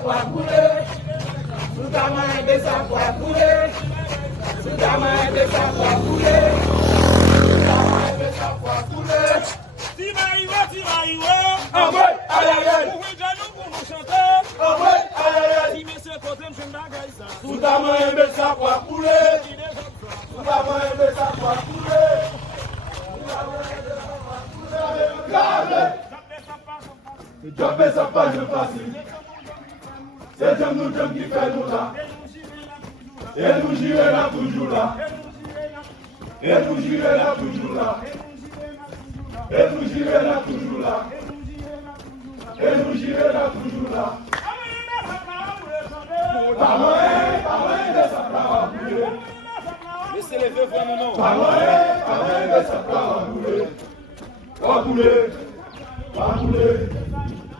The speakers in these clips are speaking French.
pour couler. Sous ta main, des sacs pour couler. Sous ta main, des sacs pour couler. Sous ta main, des sacs pour couler. Timaïwa. Ah ouais, aïe aïe aïe. Pour nous chanter. Ah ouais, aïe aïe aïe. Si monsieur côté, je ne bagaille ça. Sous ta main, des sacs pour couler. Sous ta main, des sacs pour couler. Job et ça pas de facile. C'est Dieu nous qui fait nous là. Et nous j'irai là toujours là. Et nous j'irai là toujours là. Et nous j'irai là toujours là. Et nous j'irai là toujours là. Pas loin de ça là. Laissez les deux voir non. Pas loin de ça là. Pas bouler. Pas bouler.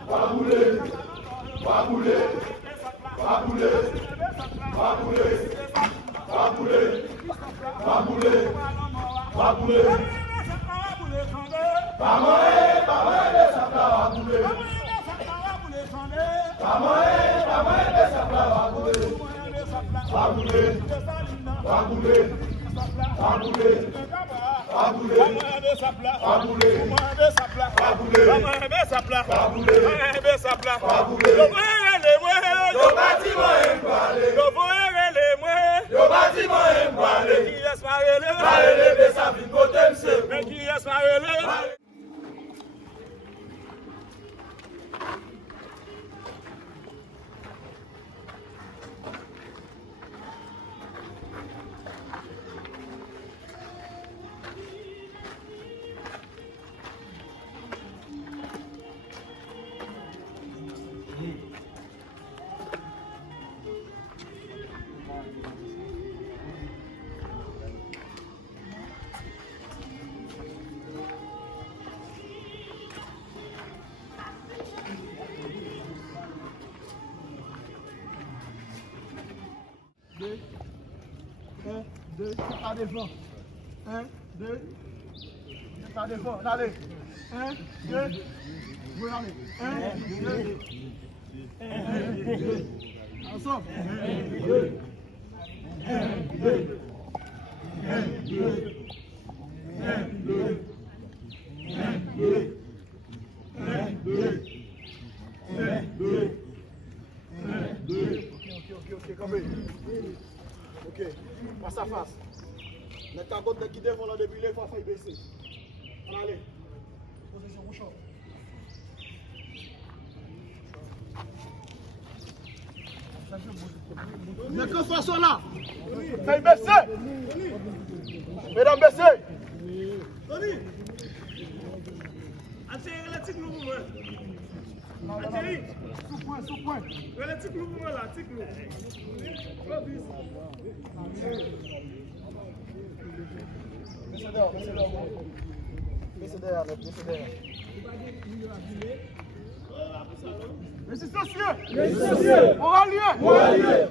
Pas bouler. Pas bouler. Pas bouler. Pas bouler. Pas bouler. Pas bouler. Pas bouler. Pas loin de ça là. Pas bouler. Pas loin de ça là. Pas bouler. Pas bouler. Pas bouler. Pas bouler. Pas devant. 1, 2. Pas devant. Allez. 1, 2. Vous allez. 1, 2. 1, 2. Ensemble. 1, 2. 1, 2. 1, 2. 1, 2. 1, 2. 1, 2. 1, 2. 1, 2. Ok, comme ok, face à face. Les cagottes qui devant là depuis les fois, il faut baisser. On allez. Position rouchon. Mais que façon là? Fais baisser. Mesdames, baissez. Tony. Attirez le tic nous. Attirez. Sous point. Le tic nous là, tic nous. Baissez derrière. Messieurs, on va lieu.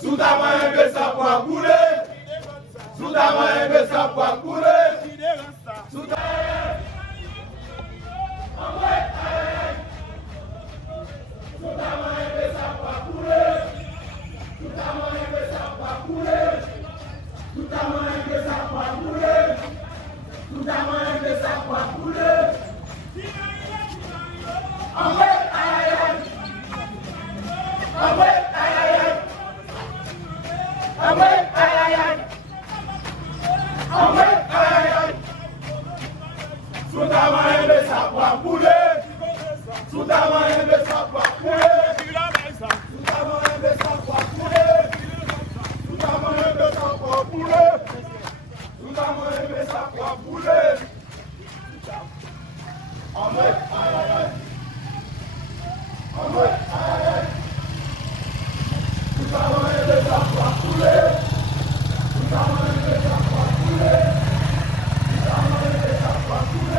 Sous ta main, que ça pourra couler. Sous ta main, que ça pourra couler. Sous ta Sous ta main, ça va bouler. Amen, aïe, aïe, aïe. Amen, aïe, aïe. Nous avons aidé ça va bouler. Nous avons aidé ça va bouler. Nous avons aidé ça va bouler.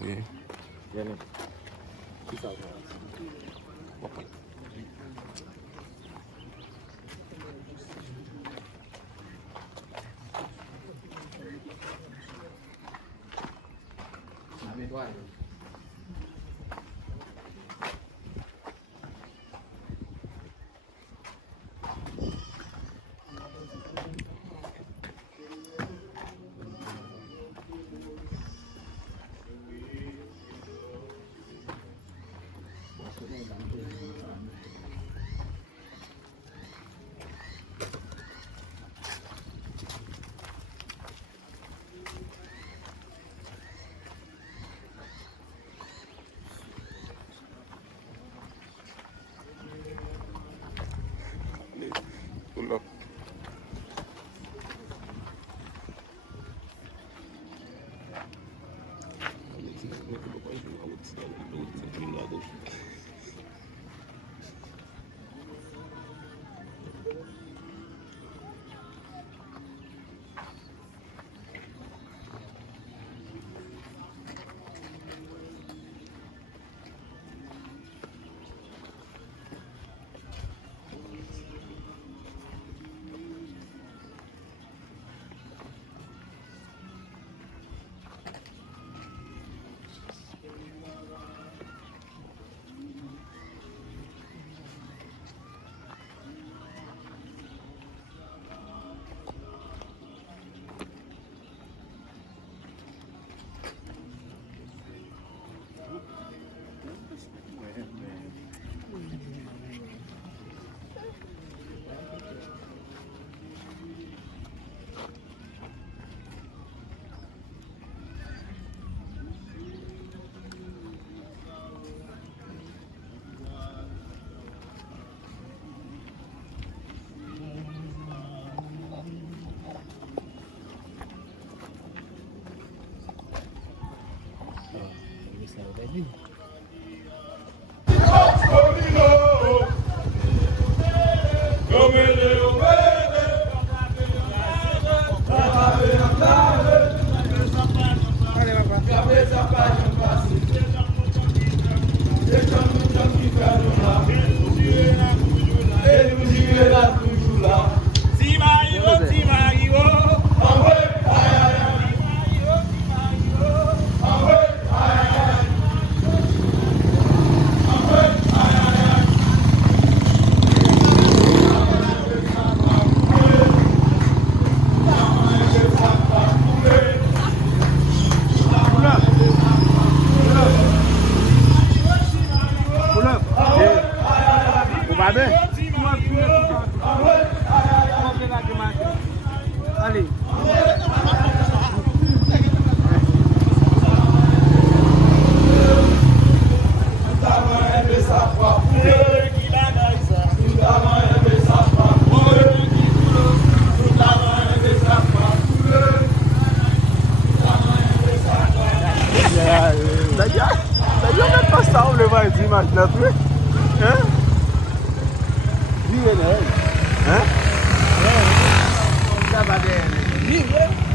Oui. Pull up. Pull up. ben. Allez. D'ailleurs, même pas ça, on le voit les images là, tu vois. Hein? Hein? Ça va bien.